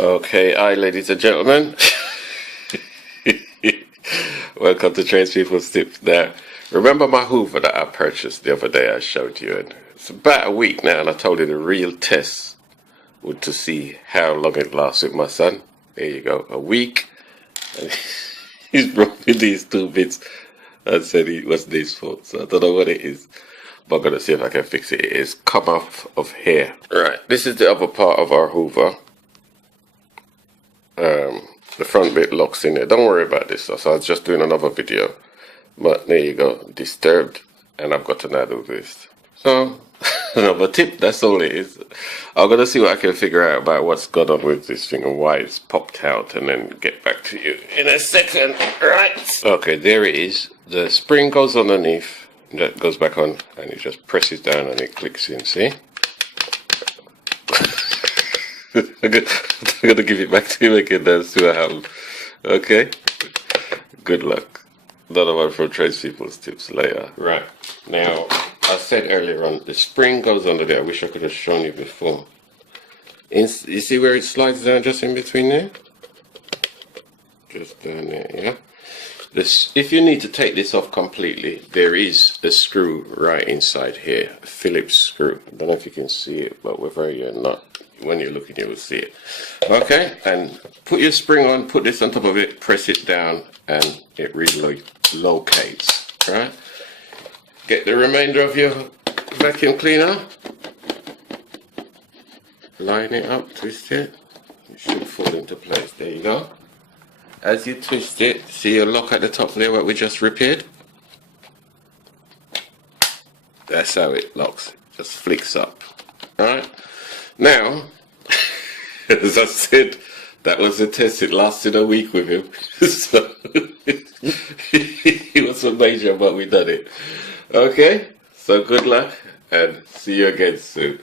Okay, hi ladies and gentlemen. Welcome to Tradespeople's Tips. Now, remember my Hoover that I purchased the other day I showed you? And it's about a week now, and I told you the real test was to see how long it lasts with my son. There you go, a week. And he's brought me these two bits and said it was his fault. So I don't know what it is, but I'm going to see if I can fix it. It is come off of here. Right, this is the other part of our Hoover. The front bit locks in there. Don't worry about this. So I was just doing another video. But there you go. Disturbed. And I've got to now do this. So, another tip. That's all it is. I'm going to see what I can figure out about what's gone on with this thing and why it's popped out. And then get back to you in a second. Right. Okay, there it is. The spring goes underneath. That goes back on. And it just presses down and it clicks in. See? I'm gonna give it back to him again and see what happens. Okay? Good luck. Another one from Tradespeople's Tips later. Right. Now, I said earlier on, the spring goes under there. I wish I could have shown you before. You see where it slides down just in between there? Just down there, yeah? If you need to take this off completely, there is a screw right inside here. A Phillips screw. I don't know if you can see it, but whether you're not, when you're looking, you will see it. Okay, and put your spring on, put this on top of it, press it down, and it relocates. Right? Get the remainder of your vacuum cleaner. Line it up, twist it. It should fall into place. There you go. As you twist it, see your lock at the top there what we just repaired? That's how it locks. Just flicks up. Alright? Now, as I said, that was a test. It lasted a week with him. So, it was a major, but we done it. Okay? So good luck and see you again soon.